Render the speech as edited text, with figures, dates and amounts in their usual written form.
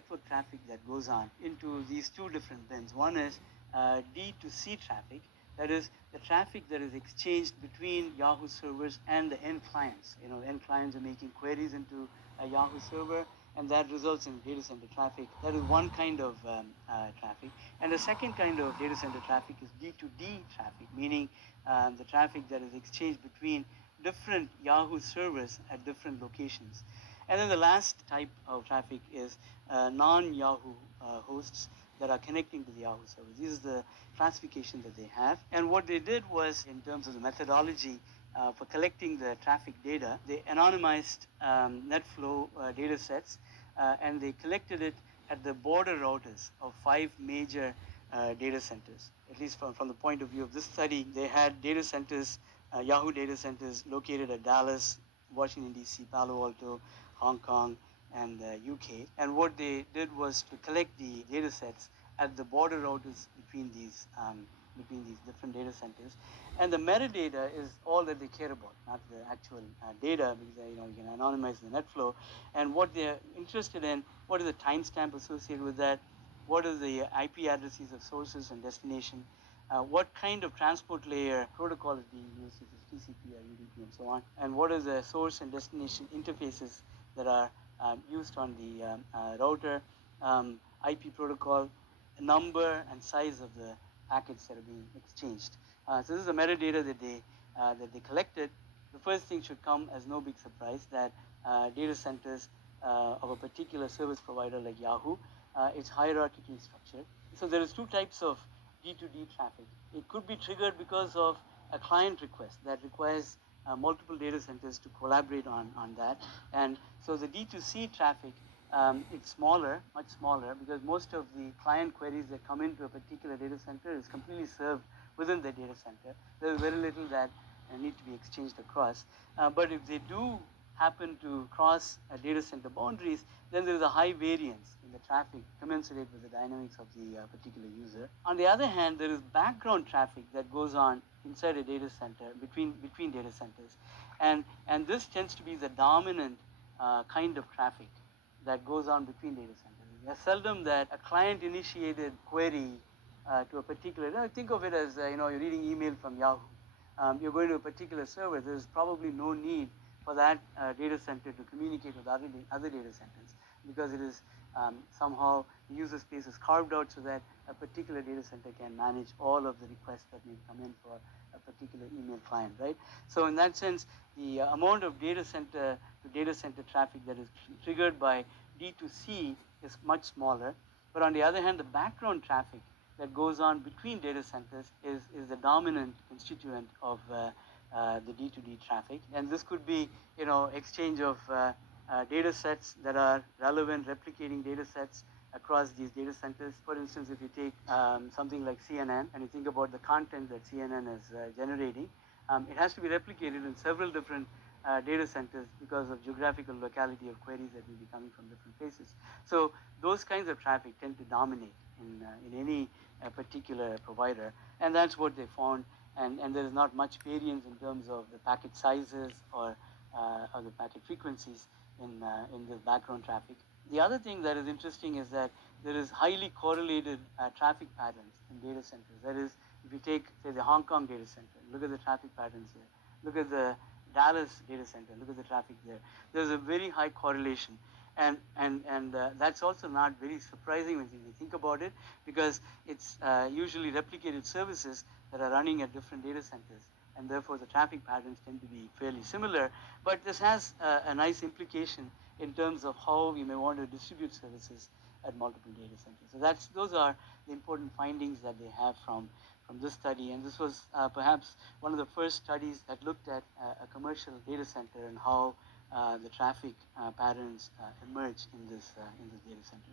network traffic that goes on into these two different bins. One is D2C traffic, that is the traffic that is exchanged between Yahoo servers and the end clients. End clients are making queries into a Yahoo server, and that results in data center traffic. That is one kind of traffic. And the second kind of data center traffic is D2D traffic, meaning the traffic that is exchanged between different Yahoo servers at different locations. And then the last type of traffic is non-Yahoo hosts that are connecting to the Yahoo servers. This is the classification that they have. And what they did was, in terms of the methodology for collecting the traffic data, they anonymized NetFlow data sets and they collected it at the border routers of 5 major data centers. At least from the point of view of this study, they had data centers, Yahoo data centers located at Dallas, Washington DC, Palo Alto, Hong Kong, and UK. And what they did was to collect the data sets at the border routers between these different data centers. And the metadata is all that they care about, not the actual data, because you can anonymize the NetFlow. And what they're interested in, what is the timestamp associated with that? What are the IP addresses of sources and destination? What kind of transport layer protocol is being used, if it's TCP or UDP and so on? And what are the source and destination interfaces that are used on the router, IP protocol, number and size of the packets that are being exchanged. So this is the metadata that they collected. The first thing should come as no big surprise that data centers of a particular service provider like Yahoo, it's hierarchically structured. So there is two types of D2D traffic. It could be triggered because of a client request that requires multiple data centers to collaborate on that. And so the D2C traffic, it's smaller, much smaller, because most of the client queries that come into a particular data center is completely served within the data center. There's very little that need to be exchanged across. But if they do happen to cross data center boundaries, then there is a high variance in the traffic commensurate with the dynamics of the particular user. On the other hand, there is background traffic that goes on inside a data center, between data centers. And this tends to be the dominant kind of traffic that goes on between data centers. It's seldom that a client-initiated query to a particular, think of it as, you're reading email from Yahoo. You're going to a particular server, there's probably no need for that data center to communicate with other data centers, because it is somehow the user space is carved out so that a particular data center can manage all of the requests that may come in for a particular email client, right? So in that sense, the amount of data center to data center traffic that is triggered by D2C is much smaller. But on the other hand, the background traffic that goes on between data centers is the dominant constituent of the D2D traffic. And this could be, exchange of data sets that are relevant, replicating data sets across these data centers. For instance, if you take something like CNN and you think about the content that CNN is generating, it has to be replicated in several different data centers because of geographical locality of queries that will be coming from different places. So those kinds of traffic tend to dominate in any particular provider, and that's what they found. And there is not much variance in terms of the packet sizes or the packet frequencies in the background traffic. The other thing that is interesting is that there is highly correlated traffic patterns in data centers. That is, if you take, say, the Hong Kong data center, look at the traffic patterns here. Look at the Dallas data center, look at the traffic there. There's a very high correlation. And that's also not very surprising when you think about it, because it's usually replicated services that are running at different data centers, and therefore the traffic patterns tend to be fairly similar. But this has a nice implication in terms of how we may want to distribute services at multiple data centers. So those are the important findings that they have from this study. And this was perhaps one of the first studies that looked at a commercial data center and how the traffic patterns emerged in this data center.